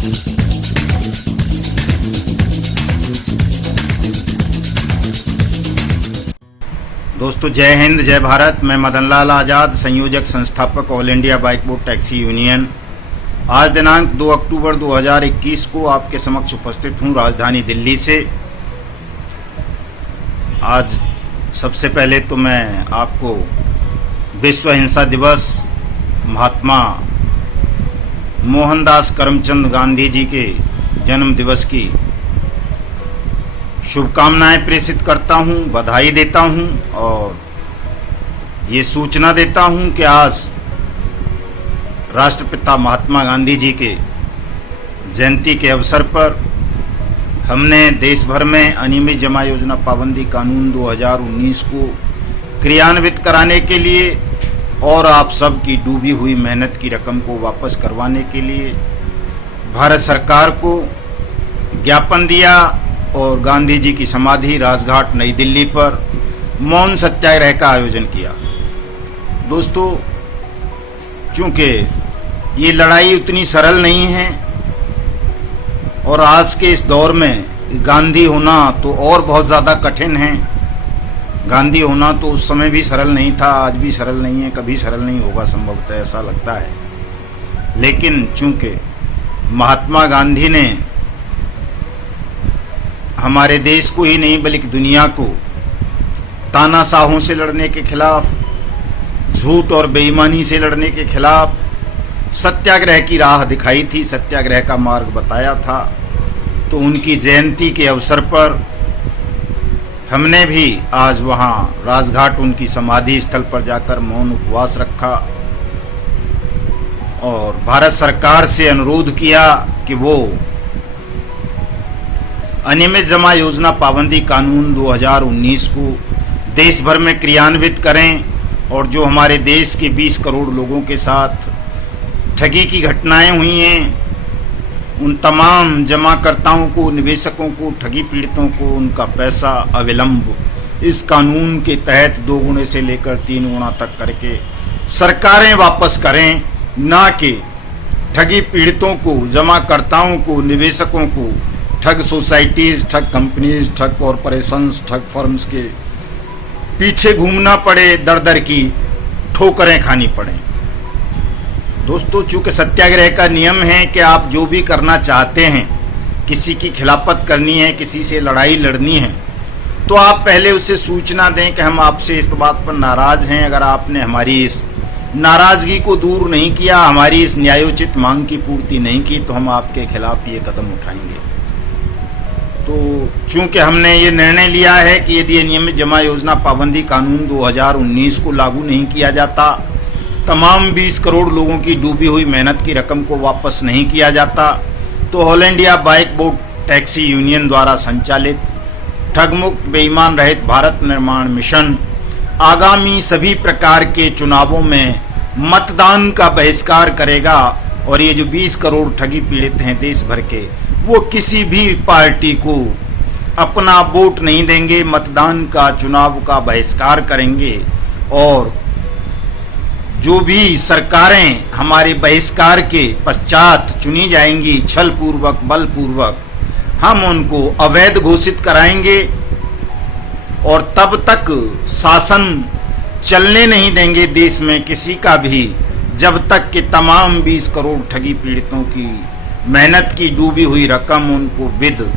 दोस्तों जय हिंद जय भारत। मैं मदन लाल आज़ाद, संयोजक संस्थापक all India bike board taxi union. आज दिनांक 2 अक्टूबर 2021 को आपके समक्ष उपस्थित हूँ राजधानी दिल्ली से। आज सबसे पहले तो मैं आपको विश्व अहिंसा दिवस, महात्मा मोहनदास करमचंद गांधी जी के जन्म दिवस की शुभकामनाएं प्रेषित करता हूं, बधाई देता हूं और ये सूचना देता हूं कि आज राष्ट्रपिता महात्मा गांधी जी के जयंती के अवसर पर हमने देश भर में अनियमित जमा योजना पाबंदी कानून 2019 को क्रियान्वित कराने के लिए और आप सब की डूबी हुई मेहनत की रकम को वापस करवाने के लिए भारत सरकार को ज्ञापन दिया और गांधी जी की समाधि राजघाट नई दिल्ली पर मौन सत्याग्रह का आयोजन किया। दोस्तों, चूंकि ये लड़ाई उतनी सरल नहीं है और आज के इस दौर में गांधी होना तो और बहुत ज़्यादा कठिन है। गांधी होना तो उस समय भी सरल नहीं था, आज भी सरल नहीं है, कभी सरल नहीं होगा संभवतः, ऐसा लगता है। लेकिन चूंकि महात्मा गांधी ने हमारे देश को ही नहीं बल्कि दुनिया को तानाशाहों से लड़ने के खिलाफ, झूठ और बेईमानी से लड़ने के खिलाफ सत्याग्रह की राह दिखाई थी, सत्याग्रह का मार्ग बताया था, तो उनकी जयंती के अवसर पर हमने भी आज वहाँ राजघाट उनकी समाधि स्थल पर जाकर मौन उपवास रखा और भारत सरकार से अनुरोध किया कि वो अनियमित जमा योजना पाबंदी कानून 2019 को देश भर में क्रियान्वित करें और जो हमारे देश के 20 करोड़ लोगों के साथ ठगी की घटनाएं हुई हैं, उन तमाम जमाकर्ताओं को, निवेशकों को, ठगी पीड़ितों को उनका पैसा अविलंब इस कानून के तहत 2 गुने से लेकर 3 गुना तक करके सरकारें वापस करें, ना कि ठगी पीड़ितों को, जमाकर्ताओं को, निवेशकों को ठग सोसाइटीज़, ठग कंपनीज, ठग कॉरपोरेशंस, ठग फर्म्स के पीछे घूमना पड़े, दर दर की ठोकरें खानी पड़े। दोस्तों, चूंकि सत्याग्रह का नियम है कि आप जो भी करना चाहते हैं, किसी की खिलाफत करनी है, किसी से लड़ाई लड़नी है, तो आप पहले उससे सूचना दें कि हम आपसे इस बात पर नाराज़ हैं। अगर आपने हमारी इस नाराज़गी को दूर नहीं किया, हमारी इस न्यायोचित मांग की पूर्ति नहीं की, तो हम आपके खिलाफ ये कदम उठाएंगे। तो चूंकि हमने ये निर्णय लिया है कि यदि अनियमित जमा योजना पाबंदी कानून 2019 को लागू नहीं किया जाता, तमाम 20 करोड़ लोगों की डूबी हुई मेहनत की रकम को वापस नहीं किया जाता, तो all India bike board taxi union द्वारा संचालित ठगमुक्त बेईमान रहित भारत निर्माण मिशन आगामी सभी प्रकार के चुनावों में मतदान का बहिष्कार करेगा और ये जो 20 करोड़ ठगी पीड़ित हैं देश भर के, वो किसी भी पार्टी को अपना वोट नहीं देंगे, मतदान का, चुनाव का बहिष्कार करेंगे और जो भी सरकारें हमारे बहिष्कार के पश्चात चुनी जाएंगी छल पूर्वक, बल पूर्वक, हम उनको अवैध घोषित कराएंगे और तब तक शासन चलने नहीं देंगे देश में किसी का भी, जब तक कि तमाम 20 करोड़ ठगी पीड़ितों की मेहनत की डूबी हुई रकम उनको विद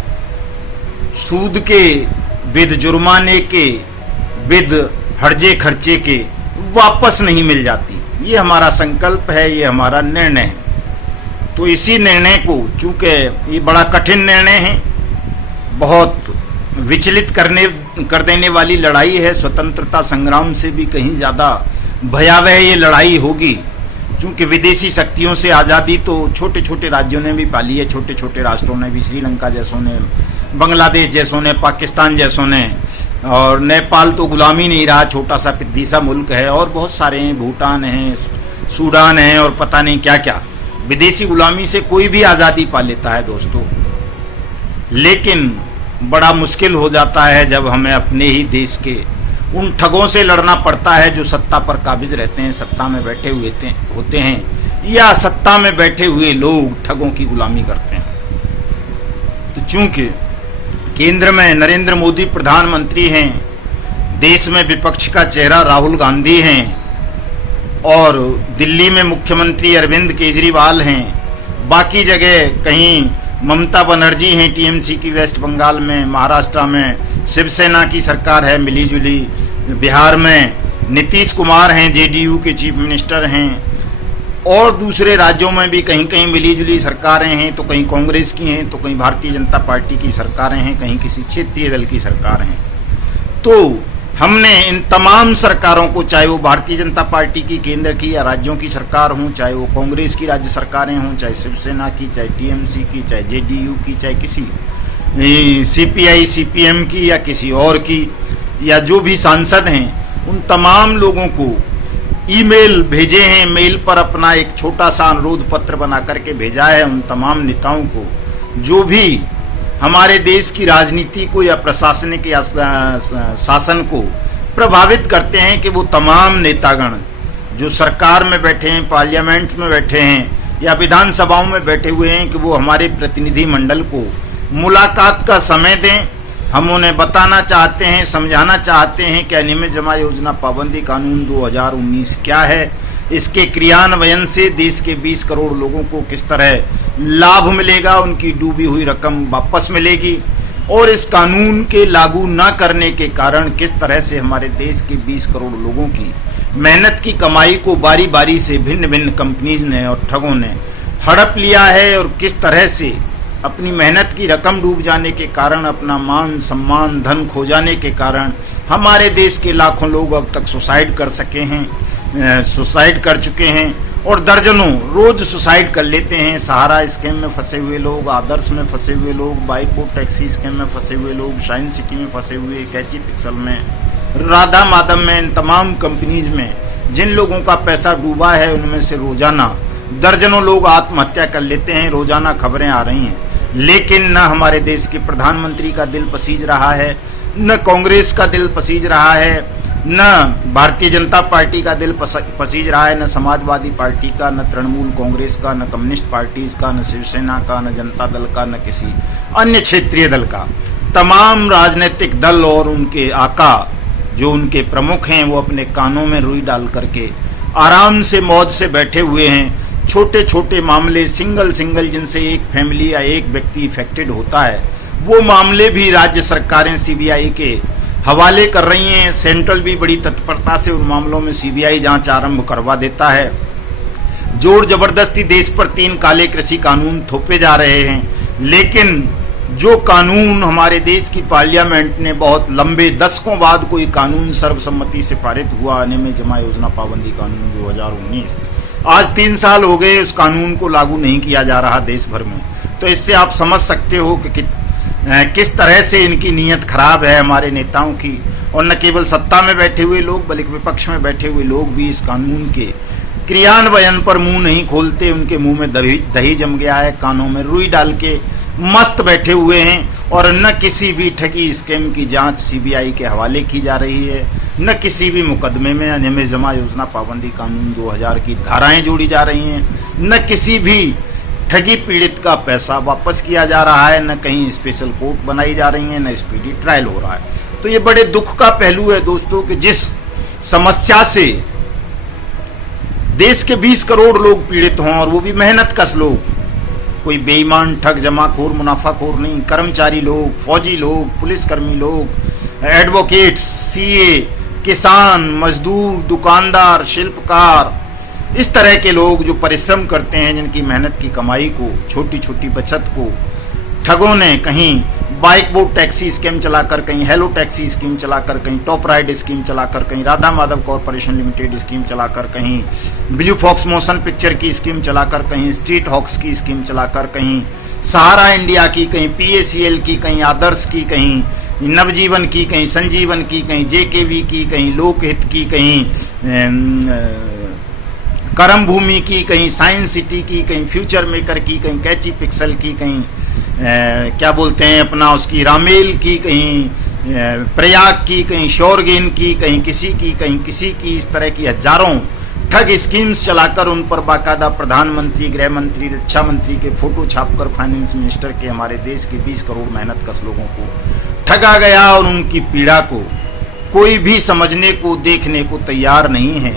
सूद के, विद जुर्माने के, विद हर्जे खर्चे के वापस नहीं मिल जाती। ये हमारा संकल्प है, ये हमारा निर्णय है। तो इसी निर्णय को, चूँकि ये बड़ा कठिन निर्णय है, बहुत विचलित कर देने वाली लड़ाई है, स्वतंत्रता संग्राम से भी कहीं ज़्यादा भयावह ये लड़ाई होगी। चूँकि विदेशी शक्तियों से आज़ादी तो छोटे छोटे राज्यों ने भी पाली है, छोटे छोटे राष्ट्रों ने भी, श्रीलंका जैसों ने, बांग्लादेश जैसों ने, पाकिस्तान जैसों ने, और नेपाल तो गुलामी नहीं रहा, छोटा सा पिद्दी सा मुल्क है, और बहुत सारे हैं, भूटान हैं, सूडान है और पता नहीं क्या क्या। विदेशी गुलामी से कोई भी आज़ादी पा लेता है दोस्तों, लेकिन बड़ा मुश्किल हो जाता है जब हमें अपने ही देश के उन ठगों से लड़ना पड़ता है जो सत्ता पर काबिज रहते हैं, सत्ता में बैठे हुए होते हैं, या सत्ता में बैठे हुए लोग ठगों की गुलामी करते हैं। तो चूंकि केंद्र में नरेंद्र मोदी प्रधानमंत्री हैं, देश में विपक्ष का चेहरा राहुल गांधी हैं और दिल्ली में मुख्यमंत्री अरविंद केजरीवाल हैं, बाकी जगह कहीं ममता बनर्जी हैं टीएमसी की वेस्ट बंगाल में, महाराष्ट्र में शिवसेना की सरकार है मिली जुली, बिहार में नीतीश कुमार हैं जेडीयू के चीफ मिनिस्टर हैं, और दूसरे राज्यों में भी कहीं कहीं मिली जुली सरकारें हैं, तो कहीं कांग्रेस की हैं, तो कहीं भारतीय जनता पार्टी की सरकारें हैं, कहीं किसी क्षेत्रीय दल की सरकार हैं। तो हमने इन तमाम सरकारों को, चाहे वो भारतीय जनता पार्टी की केंद्र की या राज्यों की सरकार हों, चाहे वो कांग्रेस की राज्य सरकारें हों, चाहे शिवसेना की, चाहे टीएमसी की, चाहे जेडीयू की, चाहे किसी सीपीआई सीपीएम की या किसी और की, या जो भी सांसद हैं, उन तमाम लोगों को ईमेल भेजे हैं, मेल पर अपना एक छोटा सा अनुरोध पत्र बना करके भेजा है उन तमाम नेताओं को जो भी हमारे देश की राजनीति को या प्रशासनिक या शासन को प्रभावित करते हैं, कि वो तमाम नेतागण जो सरकार में बैठे हैं, पार्लियामेंट में बैठे हैं या विधानसभाओं में बैठे हुए हैं, कि वो हमारे प्रतिनिधि मंडल को मुलाकात का समय दें। हम उन्हें बताना चाहते हैं, समझाना चाहते हैं कि अनियमित जमा योजना पाबंदी कानून 2019 क्या है, इसके क्रियान्वयन से देश के 20 करोड़ लोगों को किस तरह लाभ मिलेगा, उनकी डूबी हुई रकम वापस मिलेगी, और इस कानून के लागू न करने के कारण किस तरह से हमारे देश के 20 करोड़ लोगों की मेहनत की कमाई को बारी बारी से भिन्न भिन्न कंपनीज ने और ठगों ने हड़प लिया है, और किस तरह से अपनी मेहनत की रकम डूब जाने के कारण, अपना मान सम्मान धन खो जाने के कारण हमारे देश के लाखों लोग अब तक सुसाइड कर सके हैं, सुसाइड कर चुके हैं, और दर्जनों रोज सुसाइड कर लेते हैं। सहारा स्कैम में फंसे हुए लोग, आदर्श में फंसे हुए लोग, बाइक बोट टैक्सी स्कैम में फंसे हुए लोग, शाइन सिटी में फंसे हुए, कैची पिक्सल में, राधा माधव में, इन तमाम कंपनीज में जिन लोगों का पैसा डूबा है, उनमें से रोजाना दर्जनों लोग आत्महत्या कर लेते हैं। रोजाना खबरें आ रही हैं, लेकिन न हमारे देश के प्रधानमंत्री का दिल पसीज रहा है, न कांग्रेस का दिल पसीज रहा है, न भारतीय जनता पार्टी का दिल पसीज रहा है, न समाजवादी पार्टी का, न तृणमूल कांग्रेस का, न कम्युनिस्ट पार्टीज का, न शिवसेना का, न जनता दल का, न किसी अन्य क्षेत्रीय दल का। तमाम राजनीतिक दल और उनके आका जो उनके प्रमुख हैं, वो अपने कानों में रुई डाल करके आराम से मौज से बैठे हुए हैं। छोटे छोटे मामले सिंगल जिनसे एक फैमिली या एक व्यक्ति इफेक्टेड होता है, वो मामले भी राज्य सरकारें सीबीआई के हवाले कर रही हैं। सेंट्रल भी बड़ी तत्परता से उन मामलों में सीबीआई जांच आरंभ करवा देता है। जोर जबरदस्ती देश पर 3 काले कृषि कानून थोपे जा रहे हैं, लेकिन जो कानून हमारे देश की पार्लियामेंट ने बहुत लंबे दशकों बाद कोई कानून सर्वसम्मति से पारित हुआ, अनियमित जमा योजना पाबंदी कानून 2019, आज 3 साल हो गए, उस कानून को लागू नहीं किया जा रहा देश भर में। तो इससे आप समझ सकते हो कि किस तरह से इनकी नीयत खराब है हमारे नेताओं की। और न केवल सत्ता में बैठे हुए लोग, बल्कि विपक्ष में बैठे हुए लोग भी इस कानून के क्रियान्वयन पर मुंह नहीं खोलते। उनके मुंह में दही जम गया है, कानों में रुई डाल के मस्त बैठे हुए हैं, और न किसी भी ठगी स्कैम की जांच सीबीआई के हवाले की जा रही है, न किसी भी मुकदमे में अनियमित जमा योजना पाबंदी कानून 2000 की धाराएं जोड़ी जा रही हैं, न किसी भी ठगी पीड़ित का पैसा वापस किया जा रहा है, न कहीं स्पेशल कोर्ट बनाई जा रही है, न स्पीडी ट्रायल हो रहा है। तो ये बड़े दुख का पहलू है दोस्तों कि जिस समस्या से देश के 20 करोड़ लोग पीड़ित हों, और वो भी मेहनत कश लोग, कोई बेईमान ठग जमाखोर मुनाफाखोर नहीं, कर्मचारी लोग, फौजी लोग, पुलिसकर्मी लोग, एडवोकेट्स, सीए, किसान, मजदूर, दुकानदार, शिल्पकार, इस तरह के लोग जो परिश्रम करते हैं, जिनकी मेहनत की कमाई को, छोटी छोटी बचत को ठगों ने कहीं बाइक बोट टैक्सी स्कीम चलाकर, कहीं हेलो टैक्सी स्कीम चलाकर, कहीं टॉप राइड स्कीम चलाकर, कहीं Radha Madhav corporation limited scheme चलाकर, कहीं ब्लू फॉक्स मोशन पिक्चर की स्कीम चलाकर, कहीं स्ट्रीट हॉक्स की स्कीम चलाकर, कहीं सहारा इंडिया की, कहीं पीएसीएल की, कहीं आदर्श की, कहीं नवजीवन की, कहीं संजीवन की, कहीं जेकेवी की, कहीं लोकहित की, कहीं करम भूमि की, कहीं साइंस सिटी की, कहीं फ्यूचर मेकर की, कहीं कैची पिक्सल की, कहीं क्या बोलते हैं अपना उसकी रामेल की, कहीं प्रयाग की, कहीं शोरगेन की, कहीं किसी की, कहीं किसी की। इस तरह की हजारों ठग स्कीम्स चलाकर उन पर बाकायदा प्रधानमंत्री, गृह मंत्री, रक्षा मंत्री के फोटो छापकर फाइनेंस मिनिस्टर के हमारे देश के 20 करोड़ मेहनत कश लोगों को ठगा गया और उनकी पीड़ा को कोई भी समझने को, देखने को तैयार नहीं है।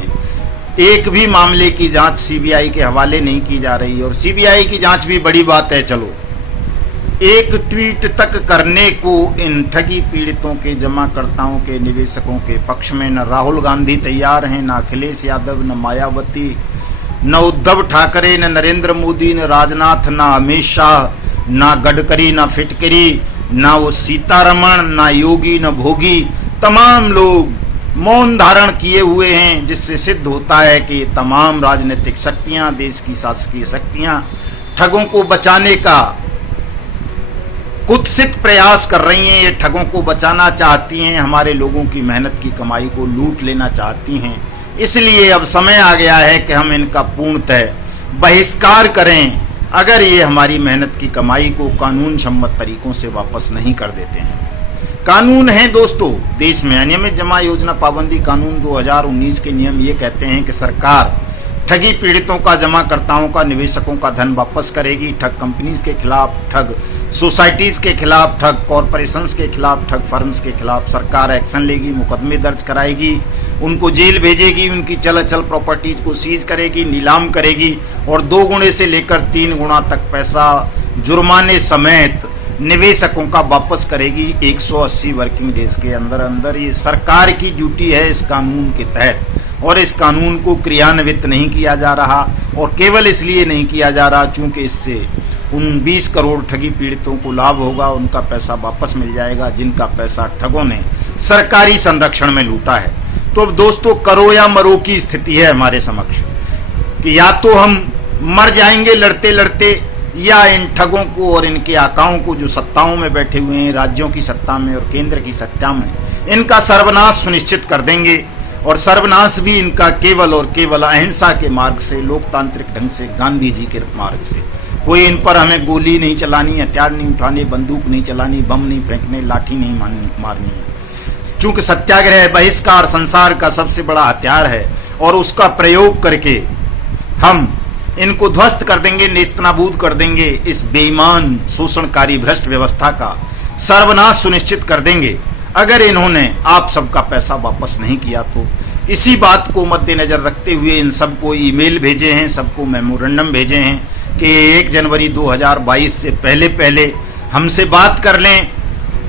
एक भी मामले की जांच सीबीआई के हवाले नहीं की जा रही और सीबीआई की जांच भी बड़ी बात है। चलो, एक ट्वीट तक करने को इन ठगी पीड़ितों के, जमाकर्ताओं के, निवेशकों के पक्ष में न राहुल गांधी तैयार हैं, न अखिलेश यादव, न मायावती, न उद्धव ठाकरे, न नरेंद्र मोदी, न राजनाथ, न अमित शाह, न गडकरी, न फिटकरी, न वो सीतारमण, न योगी, न भोगी। तमाम लोग मौन धारण किए हुए हैं, जिससे सिद्ध होता है कि तमाम राजनीतिक शक्तियां, देश की शासकीय शक्तियां ठगों को बचाने का कुत्सित प्रयास कर रही हैं। ये ठगों को बचाना चाहती हैं, हमारे लोगों की मेहनत की कमाई को लूट लेना चाहती हैं। इसलिए अब समय आ गया है कि हम इनका पूर्णतः बहिष्कार करें, अगर ये हमारी मेहनत की कमाई को कानून सम्मत तरीकों से वापस नहीं कर देते हैं। कानून है दोस्तों देश में, अनियमित जमा योजना पाबंदी कानून 2019 के नियम ये कहते हैं कि सरकार ठगी पीड़ितों का, जमाकर्ताओं का, निवेशकों का धन वापस करेगी। ठग कंपनीज के खिलाफ, ठग सोसाइटीज के खिलाफ, ठग कॉरपोरेशंस के खिलाफ, ठग फर्म्स के खिलाफ सरकार एक्शन लेगी, मुकदमे दर्ज कराएगी, उनको जेल भेजेगी, उनकी चल अचल प्रॉपर्टीज को सीज करेगी, नीलाम करेगी और 2 गुणे से लेकर 3 गुना तक पैसा जुर्माने समेत निवेशकों का वापस करेगी 180 वर्किंग डेज के अंदर अंदर। ये सरकार की ड्यूटी है इस कानून के तहत, और इस कानून को क्रियान्वित नहीं किया जा रहा, और केवल इसलिए नहीं किया जा रहा क्योंकि इससे उन 20 करोड़ ठगी पीड़ितों को लाभ होगा, उनका पैसा वापस मिल जाएगा जिनका पैसा ठगों ने सरकारी संरक्षण में लूटा है। तो अब दोस्तों करो या मरो की स्थिति है हमारे समक्ष कि या तो हम मर जाएंगे लड़ते लड़ते, या इन ठगों को और इनके आकाओं को जो सत्ताओं में बैठे हुए हैं, राज्यों की सत्ता में और केंद्र की सत्ता में, इनका सर्वनाश सुनिश्चित कर देंगे। और सर्वनाश भी इनका केवल और केवल अहिंसा के मार्ग से, लोकतांत्रिक ढंग से, गांधी जी के मार्ग से। कोई इन पर हमें गोली नहीं चलानी, हथियार नहीं उठाने, बंदूक नहीं चलानी, बम नहीं फेंकने, लाठी नहीं मारनी है। चूंकि सत्याग्रह, बहिष्कार संसार का सबसे बड़ा हथियार है और उसका प्रयोग करके हम इनको ध्वस्त कर देंगे, नेस्तनाबूद कर देंगे। इस बेईमान, शोषणकारी, भ्रष्ट व्यवस्था का सर्वनाश सुनिश्चित कर देंगे अगर इन्होंने आप सबका पैसा वापस नहीं किया। तो इसी बात को मद्देनजर रखते हुए इन सबको ईमेल भेजे हैं, सबको मेमोरेंडम भेजे हैं कि 1 जनवरी 2022 से पहले पहले हमसे बात कर लें,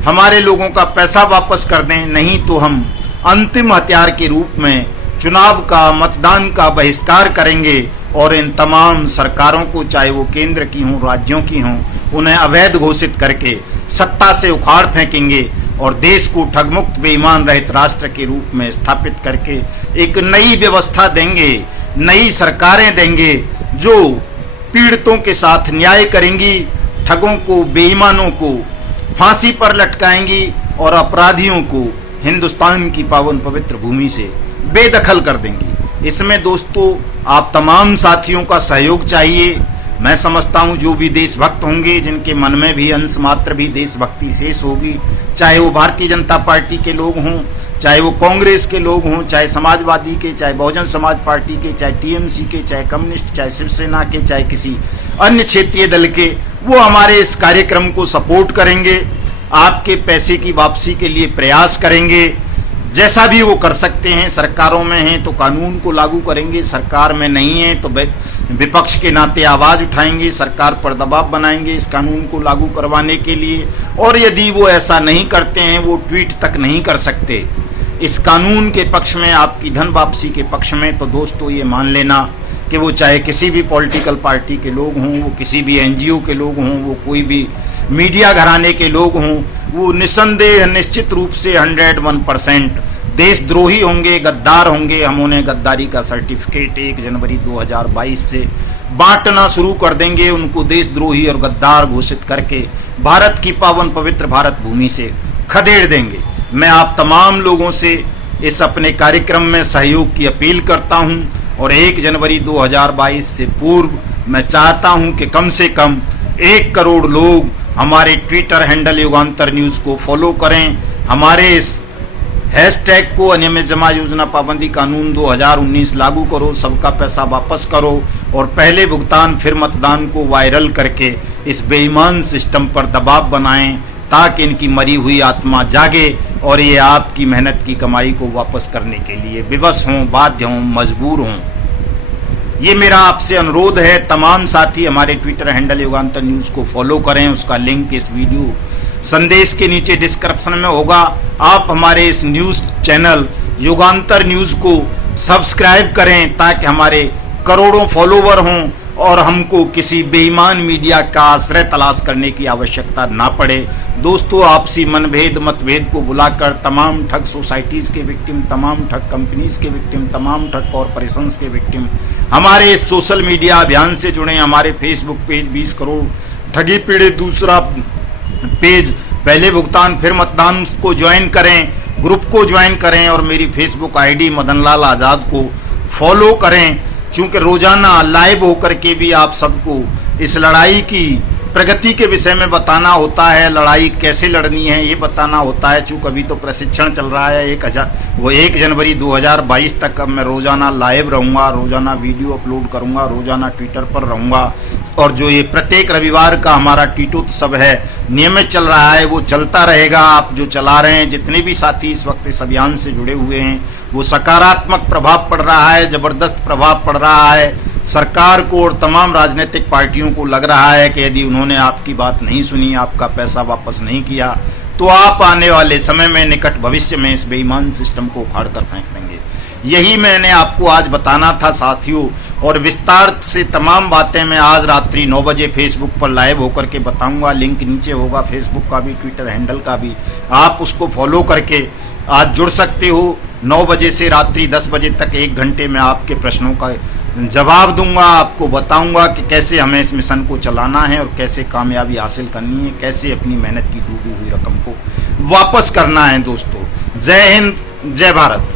हमारे लोगों का पैसा वापस कर दें, नहीं तो हम अंतिम हथियार के रूप में चुनाव का, मतदान का बहिष्कार करेंगे और इन तमाम सरकारों को, चाहे वो केंद्र की हों, राज्यों की हों, उन्हें अवैध घोषित करके सत्ता से उखाड़ फेंकेंगे और देश को ठगमुक्त, बेईमान रहित राष्ट्र के रूप में स्थापित करके एक नई व्यवस्था देंगे, नई सरकारें देंगे जो पीड़ितों के साथ न्याय करेंगी, ठगों को, बेईमानों को फांसी पर लटकाएंगी और अपराधियों को हिंदुस्तान की पावन पवित्र भूमि से बेदखल कर देंगी। इसमें दोस्तों आप तमाम साथियों का सहयोग चाहिए। मैं समझता हूं जो भी देशभक्त होंगे, जिनके मन में भी अंश मात्र भी देशभक्ति शेष होगी, चाहे वो भारतीय जनता पार्टी के लोग हों, चाहे वो कांग्रेस के लोग हों, चाहे समाजवादी के, चाहे बहुजन समाज पार्टी के, चाहे टीएमसी के, चाहे कम्युनिस्ट, चाहे शिवसेना के, चाहे किसी अन्य क्षेत्रीय दल के, वो हमारे इस कार्यक्रम को सपोर्ट करेंगे, आपके पैसे की वापसी के लिए प्रयास करेंगे। जैसा भी वो कर सकते हैं, सरकारों में हैं तो कानून को लागू करेंगे, सरकार में नहीं है तो विपक्ष के नाते आवाज़ उठाएंगे, सरकार पर दबाव बनाएंगे इस कानून को लागू करवाने के लिए। और यदि वो ऐसा नहीं करते हैं, वो ट्वीट तक नहीं कर सकते इस कानून के पक्ष में, आपकी धन वापसी के पक्ष में, तो दोस्तों ये मान लेना कि वो चाहे किसी भी पॉलिटिकल पार्टी के लोग हों, वो किसी भी एनजीओ के लोग हों, वो कोई भी मीडिया घराने के लोग हों, वो निस्संदेह निश्चित रूप से 101% देशद्रोही होंगे, गद्दार होंगे। हम उन्हें गद्दारी का सर्टिफिकेट 1 जनवरी 2022 से बांटना शुरू कर देंगे, उनको देशद्रोही और गद्दार घोषित करके भारत की पावन पवित्र भारत भूमि से खदेड़ देंगे। मैं आप तमाम लोगों से इस अपने कार्यक्रम में सहयोग की अपील करता हूं और 1 जनवरी 2022 से पूर्व मैं चाहता हूं कि कम से कम 1 करोड़ लोग हमारे ट्विटर हैंडल युगांतर न्यूज़ को फॉलो करें, हमारे इस हैशटैग को अनियमित जमा योजना पाबंदी कानून 2019 लागू करो, सबका पैसा वापस करो और पहले भुगतान फिर मतदान को वायरल करके इस बेईमान सिस्टम पर दबाव बनाएं ताकि इनकी मरी हुई आत्मा जागे और ये आपकी मेहनत की कमाई को वापस करने के लिए विवश हों, बाध्य हों, मजबूर हों। ये मेरा आपसे अनुरोध है। तमाम साथी हमारे ट्विटर हैंडल युगांतर न्यूज़ को फॉलो करें, उसका लिंक इस वीडियो संदेश के नीचे डिस्क्रिप्शन में होगा। आप हमारे इस न्यूज़ चैनल युगांतर न्यूज़ को सब्सक्राइब करें ताकि हमारे करोड़ों फॉलोवर हों और हमको किसी बेईमान मीडिया का आश्रय तलाश करने की आवश्यकता ना पड़े। दोस्तों, आपसी मनभेद मतभेद को बुलाकर तमाम ठग सोसाइटीज़ के विक्टिम, तमाम ठग कंपनीज के विक्टिम, तमाम ठग कॉरपोरेशंस के विक्टिम हमारे इस सोशल मीडिया अभियान से जुड़े। हमारे फेसबुक पेज 20 करोड़ ठगी पीड़ित, दूसरा पेज पहले भुगतान फिर मतदान को ज्वाइन करें, ग्रुप को ज्वाइन करें और मेरी फेसबुक आईडी मदन लाल आज़ाद को फॉलो करें, क्योंकि रोजाना लाइव होकर के भी आप सबको इस लड़ाई की प्रगति के विषय में बताना होता है, लड़ाई कैसे लड़नी है ये बताना होता है। चूँकि अभी तो प्रशिक्षण चल रहा है 1 जनवरी 2022 तक। अब मैं रोज़ाना लाइव रहूँगा, रोज़ाना वीडियो अपलोड करूँगा, रोज़ाना ट्विटर पर रहूँगा और जो ये प्रत्येक रविवार का हमारा टीटोत्सव है नियमित चल रहा है वो चलता रहेगा। आप जो चला रहे हैं, जितने भी साथी इस वक्त इस अभियान से जुड़े हुए हैं, वो सकारात्मक प्रभाव पड़ रहा है, ज़बरदस्त प्रभाव पड़ रहा है। सरकार को और तमाम राजनीतिक पार्टियों को लग रहा है कि यदि उन्होंने आपकी बात नहीं सुनी, आपका पैसा वापस नहीं किया, तो आप आने वाले समय में निकट भविष्य में इस बेईमान सिस्टम को उखाड़ कर फेंक देंगे। यही मैंने आपको आज बताना था साथियों, और विस्तार से तमाम बातें मैं आज रात्रि 9 बजे फेसबुक पर लाइव होकर के बताऊंगा। लिंक नीचे होगा, फेसबुक का भी, ट्विटर हैंडल का भी। आप उसको फॉलो करके आज जुड़ सकते हो। 9 बजे से रात्रि 10 बजे तक 1 घंटे में आपके प्रश्नों का जवाब दूंगा, आपको बताऊंगा कि कैसे हमें इस मिशन को चलाना है और कैसे कामयाबी हासिल करनी है, कैसे अपनी मेहनत की डूबी हुई रकम को वापस करना है। दोस्तों, जय हिंद, जय भारत।